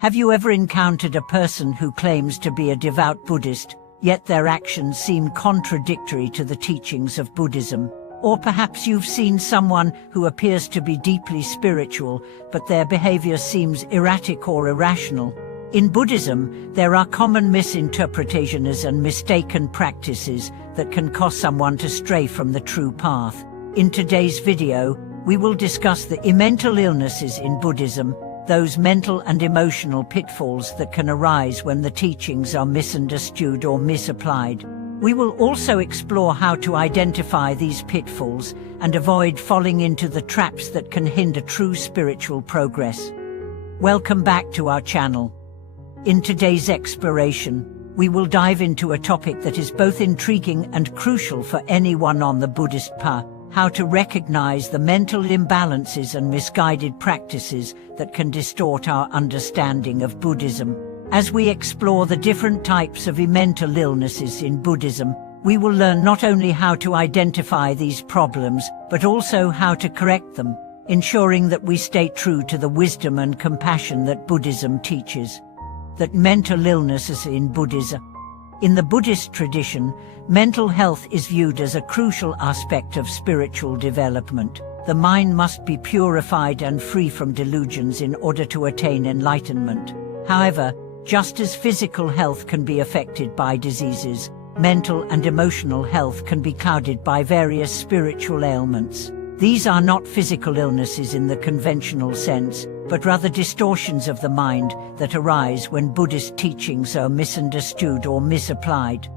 Have you ever encountered a person who claims to be a devout Buddhist, yet their actions seem contradictory to the teachings of Buddhism? Or perhaps you've seen someone who appears to be deeply spiritual, but their behavior seems erratic or irrational. In Buddhism, there are common misinterpretations and mistaken practices that can cause someone to stray from the true path. In today's video, we will discuss the mental illnesses in Buddhism, those mental and emotional pitfalls that can arise when the teachings are misunderstood or misapplied. We will also explore how to identify these pitfalls and avoid falling into the traps that can hinder true spiritual progress. Welcome back to our channel. In today's exploration, we will dive into a topic that is both intriguing and crucial for anyone on the Buddhist path: how to recognize the mental imbalances and misguided practices that can distort our understanding of Buddhism. As we explore the different types of mental illnesses in Buddhism, we will learn not only how to identify these problems, but also how to correct them, ensuring that we stay true to the wisdom and compassion that Buddhism teaches. That mental illnesses in Buddhism. In the Buddhist tradition, mental health is viewed as a crucial aspect of spiritual development. The mind must be purified and free from delusions in order to attain enlightenment. However, just as physical health can be affected by diseases, mental and emotional health can be clouded by various spiritual ailments. These are not physical illnesses in the conventional sense, but rather distortions of the mind that arise when Buddhist teachings are misunderstood or misapplied.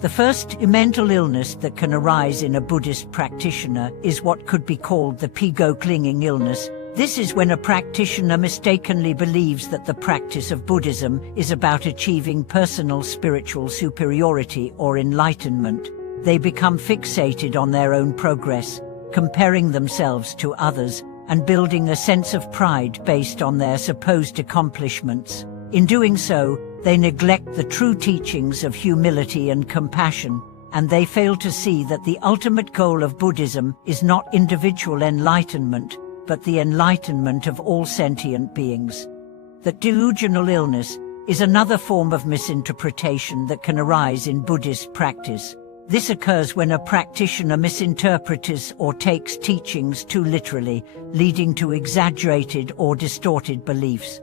The first mental illness that can arise in a Buddhist practitioner is what could be called the ego-clinging illness. This is when a practitioner mistakenly believes that the practice of Buddhism is about achieving personal spiritual superiority or enlightenment. They become fixated on their own progress, comparing themselves to others, and building a sense of pride based on their supposed accomplishments. In doing so, they neglect the true teachings of humility and compassion, and they fail to see that the ultimate goal of Buddhism is not individual enlightenment, but the enlightenment of all sentient beings. That delusional illness is another form of misinterpretation that can arise in Buddhist practice. This occurs when a practitioner misinterprets or takes teachings too literally, leading to exaggerated or distorted beliefs.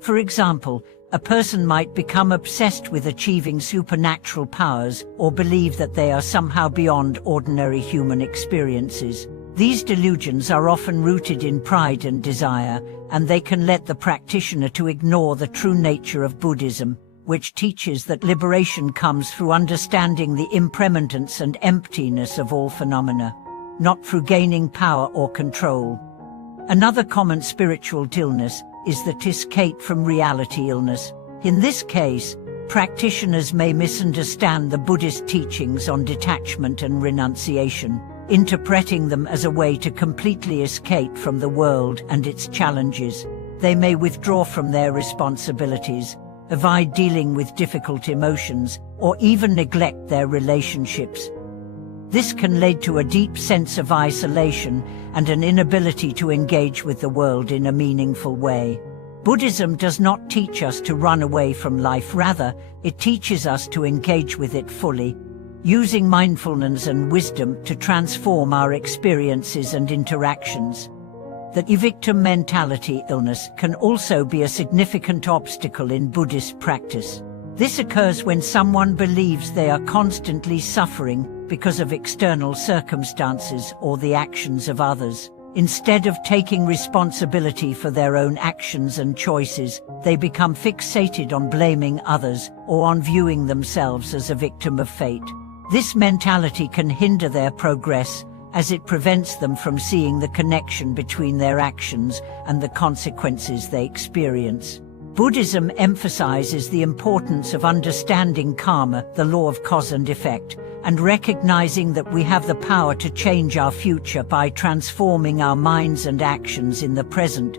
For example, a person might become obsessed with achieving supernatural powers or believe that they are somehow beyond ordinary human experiences. These delusions are often rooted in pride and desire, and they can lead the practitioner to ignore the true nature of Buddhism, which teaches that liberation comes through understanding the impermanence and emptiness of all phenomena, not through gaining power or control. Another common spiritual illness is the escape from reality illness. In this case, practitioners may misunderstand the Buddhist teachings on detachment and renunciation, interpreting them as a way to completely escape from the world and its challenges. They may withdraw from their responsibilities, avoid dealing with difficult emotions, or even neglect their relationships. This can lead to a deep sense of isolation and an inability to engage with the world in a meaningful way. Buddhism does not teach us to run away from life, rather, it teaches us to engage with it fully, using mindfulness and wisdom to transform our experiences and interactions. That victim mentality illness can also be a significant obstacle in Buddhist practice. This occurs when someone believes they are constantly suffering because of external circumstances or the actions of others. Instead of taking responsibility for their own actions and choices, they become fixated on blaming others or on viewing themselves as a victim of fate. This mentality can hinder their progress, as it prevents them from seeing the connection between their actions and the consequences they experience. Buddhism emphasizes the importance of understanding karma, the law of cause and effect, and recognizing that we have the power to change our future by transforming our minds and actions in the present.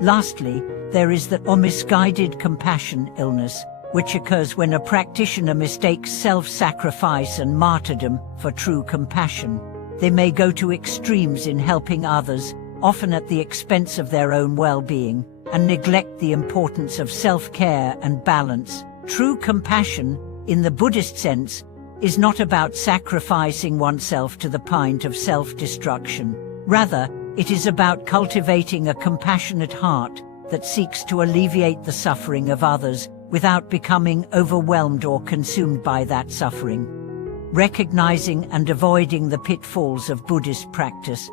Lastly, there is the misguided compassion illness, which occurs when a practitioner mistakes self-sacrifice and martyrdom for true compassion. They may go to extremes in helping others, often at the expense of their own well-being. and neglect the importance of self-care and balance. True compassion, in the Buddhist sense, is not about sacrificing oneself to the point of self-destruction. Rather, it is about cultivating a compassionate heart that seeks to alleviate the suffering of others without becoming overwhelmed or consumed by that suffering. Recognizing and avoiding the pitfalls of Buddhist practice.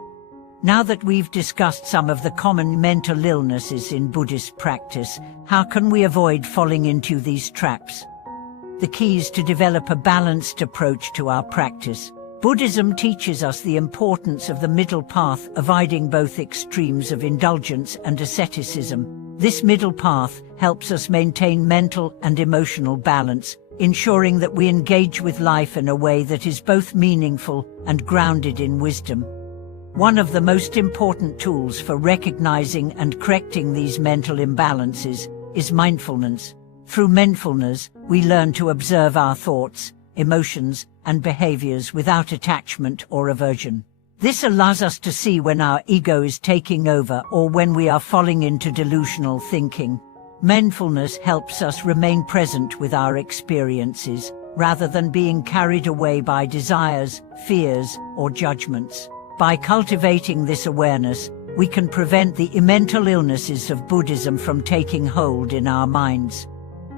Now that we've discussed some of the common mental illnesses in Buddhist practice, how can we avoid falling into these traps? The key is to develop a balanced approach to our practice. Buddhism teaches us the importance of the middle path, avoiding both extremes of indulgence and asceticism. This middle path helps us maintain mental and emotional balance, ensuring that we engage with life in a way that is both meaningful and grounded in wisdom. One of the most important tools for recognizing and correcting these mental imbalances is mindfulness. Through mindfulness, we learn to observe our thoughts, emotions, and behaviors without attachment or aversion. This allows us to see when our ego is taking over or when we are falling into delusional thinking. Mindfulness helps us remain present with our experiences, rather than being carried away by desires, fears, or judgments. By cultivating this awareness, we can prevent the mental illnesses of Buddhism from taking hold in our minds.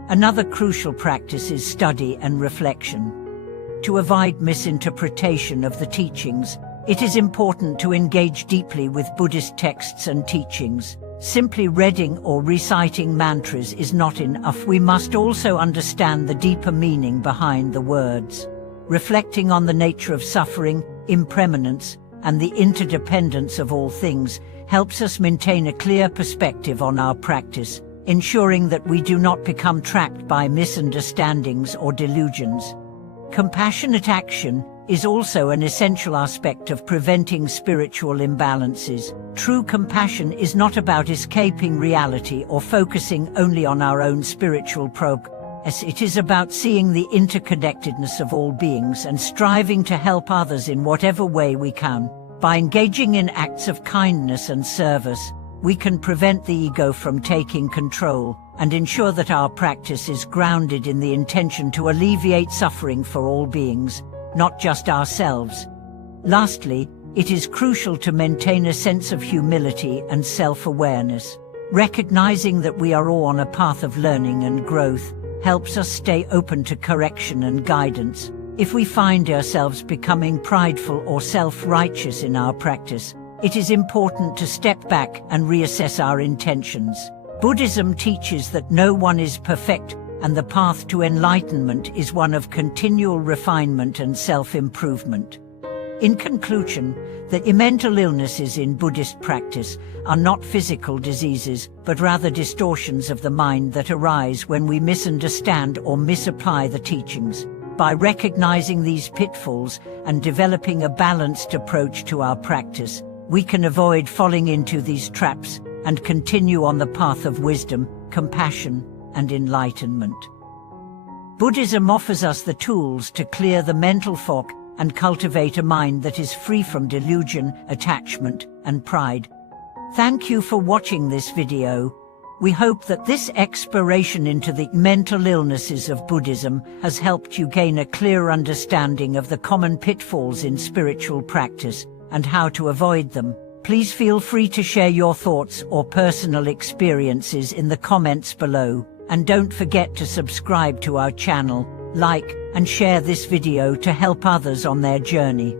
Another crucial practice is study and reflection. To avoid misinterpretation of the teachings, it is important to engage deeply with Buddhist texts and teachings. Simply reading or reciting mantras is not enough. We must also understand the deeper meaning behind the words. Reflecting on the nature of suffering, impermanence, and the interdependence of all things helps us maintain a clear perspective on our practice, ensuring that we do not become trapped by misunderstandings or delusions. Compassionate action is also an essential aspect of preventing spiritual imbalances. True compassion is not about escaping reality or focusing only on our own spiritual progress. It is about seeing the interconnectedness of all beings and striving to help others in whatever way we can. By engaging in acts of kindness and service, we can prevent the ego from taking control and ensure that our practice is grounded in the intention to alleviate suffering for all beings, not just ourselves. Lastly, it is crucial to maintain a sense of humility and self-awareness. Recognizing that we are all on a path of learning and growth helps us stay open to correction and guidance. If we find ourselves becoming prideful or self-righteous in our practice, it is important to step back and reassess our intentions. Buddhism teaches that no one is perfect, and the path to enlightenment is one of continual refinement and self-improvement. In conclusion, the mental illnesses in Buddhist practice are not physical diseases, but rather distortions of the mind that arise when we misunderstand or misapply the teachings. By recognizing these pitfalls and developing a balanced approach to our practice, we can avoid falling into these traps and continue on the path of wisdom, compassion, and enlightenment. Buddhism offers us the tools to clear the mental fog and cultivate a mind that is free from delusion, attachment, and pride. Thank you for watching this video. We hope that this exploration into the mental illnesses of Buddhism has helped you gain a clear understanding of the common pitfalls in spiritual practice and how to avoid them. Please feel free to share your thoughts or personal experiences in the comments below, and don't forget to subscribe to our channel, like, and share this video to help others on their journey.